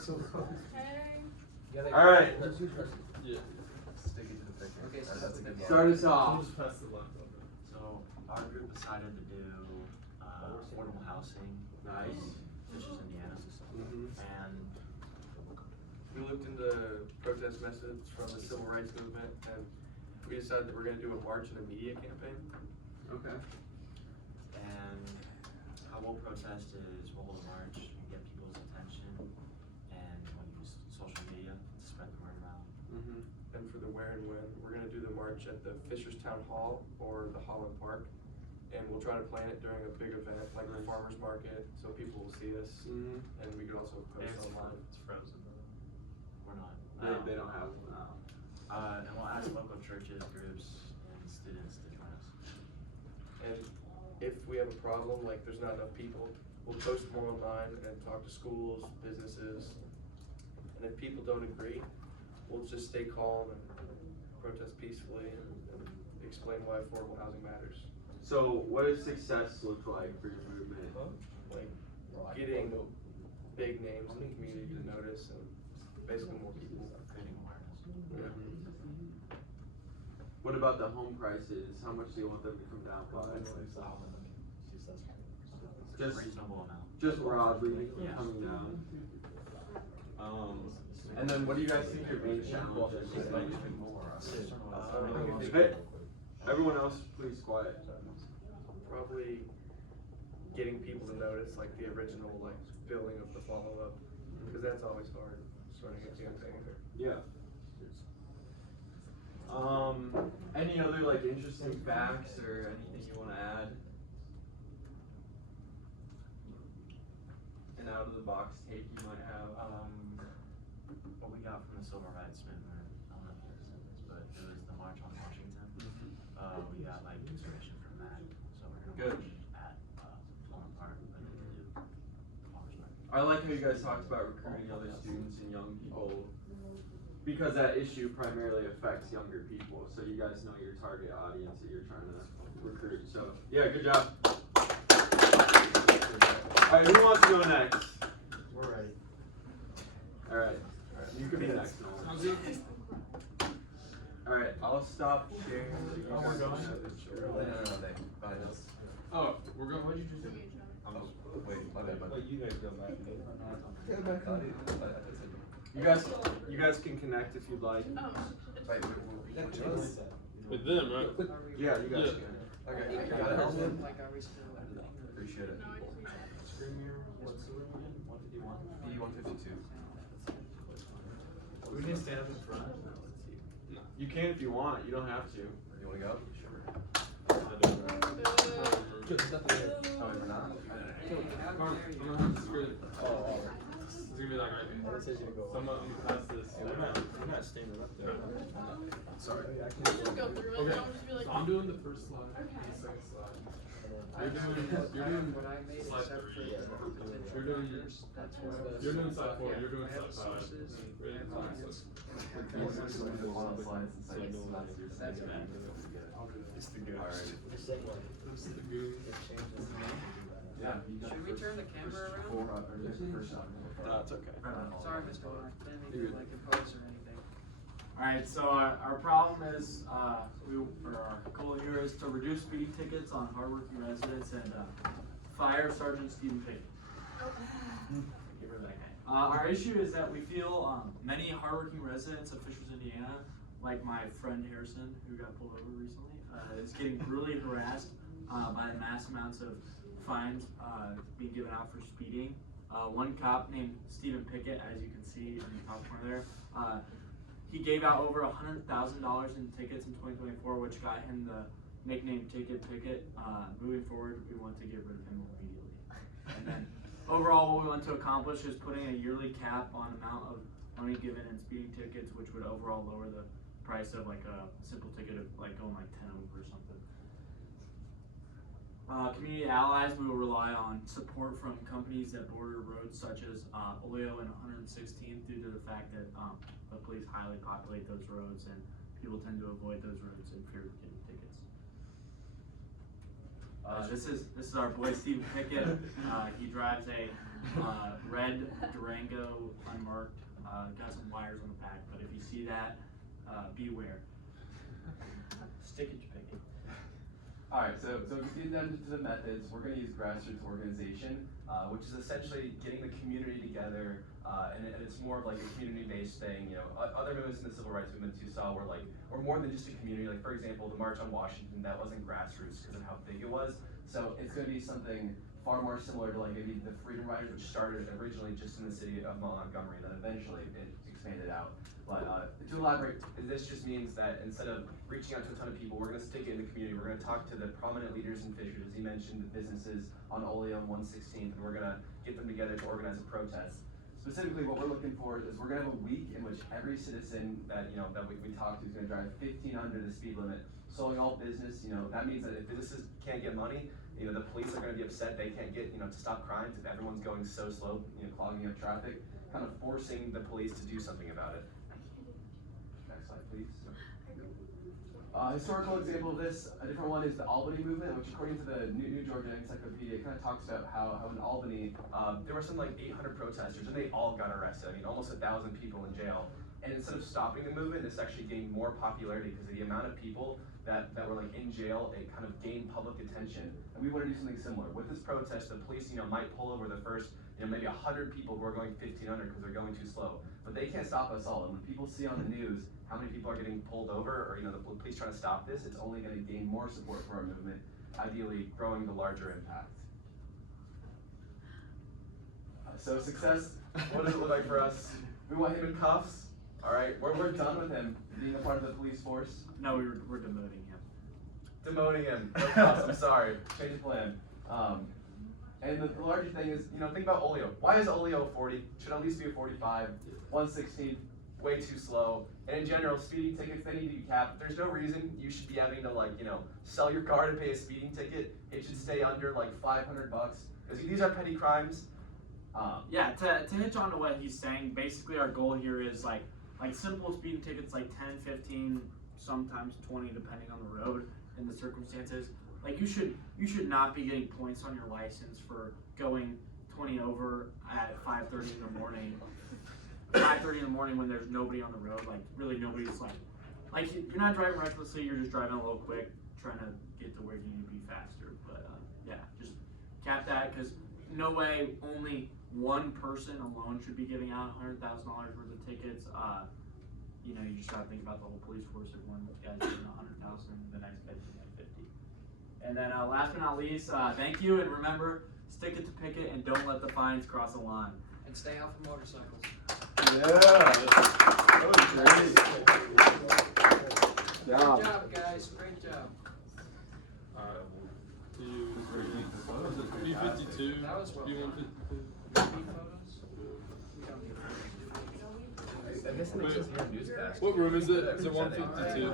Hey. All right. Yeah. Stick it to the picture. Okay, so That's a good Start one. us off. Just pass the line over. So our group decided to do affordable housing. Nice. Fishers, Indiana. And We looked into protest methods from the civil rights movement, and we decided that we're going to do a march and a media campaign. Okay. and how we'll protest is we'll hold a march and get people's attention, and we'll use social media to spread the word around. And for the where and when, we're going to do the march at the Fishers Town Hall or the Holland Park, and we'll try to plan it during a big event like the farmers market, so people will see us, and we could also post online. It's frozen. We're not. They don't have. And we'll ask local churches, groups, and students to join us. And if we have a problem, like there's not enough people, we'll post more online and talk to schools, businesses. And if people don't agree, we'll just stay calm and protest peacefully and explain why affordable housing matters. So, what does success look like for your movement? Like getting big names in the community to notice and basically more people. Creating awareness. Yeah. What about the home prices? How much do you want them to come down by? Just, Reasonable amount. just broadly Yeah. coming down. And then what do you guys think your main challenges is? Hey, everyone else, please quiet. Probably getting people to notice like the original like building of the follow-up, because that's always hard starting a campaign. Yeah. Any other like interesting facts or anything you want to add? An out of the box take you might have. What we got from the civil rights movement, I don't know if you ever said this, but it was the March on Washington. We got like inspiration from that, so we're gonna Good. march at Holland Park, but then we do Farmers Market. I like how you guys talked about recruiting other students and young people, because that issue primarily affects younger people, so you guys know your target audience that you're trying to recruit. So yeah, good job. Alright, who wants to go next? We're ready. Alright, you can be next, Nolan. Alright, I'll stop sharing so you guys No, Oh, we're going. What'd you just do? wait, my bad. you guys go back. You guys can connect if you'd like. Oh. With them, right? Yeah, you guys Yeah. can. Okay, Like, got it. are we still? Appreciate it. No, I just What's the room again? 151? B152. We can stand up in front. You can if you want, you don't have to. You wanna go? Sure. I don't remember. Oh, we're not? I'm gonna screw it. It's gonna be like right here. Someone pass this. I'm not standing up there. Sorry. just go through it, and I'll just be like. So I'm doing the first slide, and the second slide. You're doing What I made slide except for 3. the You're doing that's one of those. You're doing slide 4. You're doing I have slide 5. sources And ready and to lines. That's bad. It's the good. Alright. This is the goon. Yeah. Should we turn the camera around? No, it's okay. Sorry, Mr. Lawrence, didn't mean to like impose or anything. Alright, so our problem is, our goal here is to reduce speeding tickets on hardworking residents and fire Sergeant Stephen Pickett. Give her that guy. Our issue is that we feel many hardworking residents of Fishers, Indiana, like my friend Harrison, who got pulled over recently, is getting brutally harassed by the mass amounts of fines being given out for speeding. One cop named Stephen Pickett, as you can see in the top corner there, he gave out over $100,000 in tickets in 2024, which got him the nickname Ticket Pickett. Moving forward, we want to get rid of him immediately. And then overall, what we want to accomplish is putting a yearly cap on amount of money given in speeding tickets, which would overall lower the price of like a simple ticket of like going like 10 over or something. Community allies, we will rely on support from companies that border roads such as Oleo and 116th, due to the fact that the police highly populate those roads and people tend to avoid those roads in fear of getting tickets. This is our boy Stephen Pickett. He drives a red Durango unmarked. Got some wires on the back, but if you see that, beware. Stick it to Pickett. Alright, so to get down to the methods, we're going to use grassroots organization, which is essentially getting the community together, and it's more of like a community-based thing. You know, other movements in the civil rights movements you saw were more than just a community. Like for example, the March on Washington, that wasn't grassroots because of how big it was. So it's going to be something far more similar to like maybe the Freedom Riders, which started originally just in the city of Montgomery, and then eventually it expanded out. But to elaborate, this just means that instead of reaching out to a ton of people, we're going to stick it in the community. We're going to talk to the prominent leaders in Fishers, as he mentioned, the businesses on Oleo and 116th, and we're going to get them together to organize a protest. Specifically, what we're looking for is we're going to have a week in which every citizen that we talk to is going to drive 15 under the speed limit, slowing all business. You know, that means that if businesses can't get money, you know, the police are going to be upset. They can't get, to stop crimes if everyone's going so slow, clogging up traffic, kind of forcing the police to do something about it. Next slide, please. Historical example of this, a different one is the Albany movement, which according to the New Georgia Encyclopedia, kind of talks about how in Albany, there were some like 800 protesters and they all got arrested. I mean, almost 1,000 people in jail. And instead of stopping the movement, it's actually gained more popularity because of the amount of people that were like in jail. It kind of gained public attention. And we want to do something similar. With this protest, the police, might pull over the first, maybe 100 people who are going 15 under because they're going too slow. But they can't stop us all. And when people see on the news how many people are getting pulled over, or the police trying to stop this, it's only going to gain more support for our movement, ideally growing the larger impact. So success, what does it look like for us? We want him in cuffs. All right, we're done with him being a part of the police force. No, we're demoting him. Demoting him. No cuffs, I'm sorry. Change the plan. And the larger thing is, think about Oleo. Why is Oleo 40? Should at least be a 45. 116, way too slow. And in general, speeding tickets, they need to be capped. There's no reason you should be having to sell your car to pay a speeding ticket. It should stay under like $500 because these are petty crimes. Yeah, to hitch on to what he's saying, basically our goal here is like simple speeding tickets like 10, 15, sometimes 20 depending on the road and the circumstances. Like you should not be getting points on your license for going 20 over at 5:30 in the morning. 5:30 in the morning when there's nobody on the road, like really nobody's like you're not driving recklessly, you're just driving a little quick, trying to get to where you need to be faster. But yeah, just cap that because no way only one person alone should be giving out $100,000 worth of tickets. You just gotta think about the whole police force. If one guy's getting 100,000, the next guy's getting like 50. And then last but not least, thank you, and remember, stick it to Pickett and don't let the fines cross the line. And stay off of motorcycles. Yeah, that was great. Great job, guys. Great job. B52, That was well done. B152. Photos? We don't need photos. I guess it makes us more newscast. What room is it? Is it 152?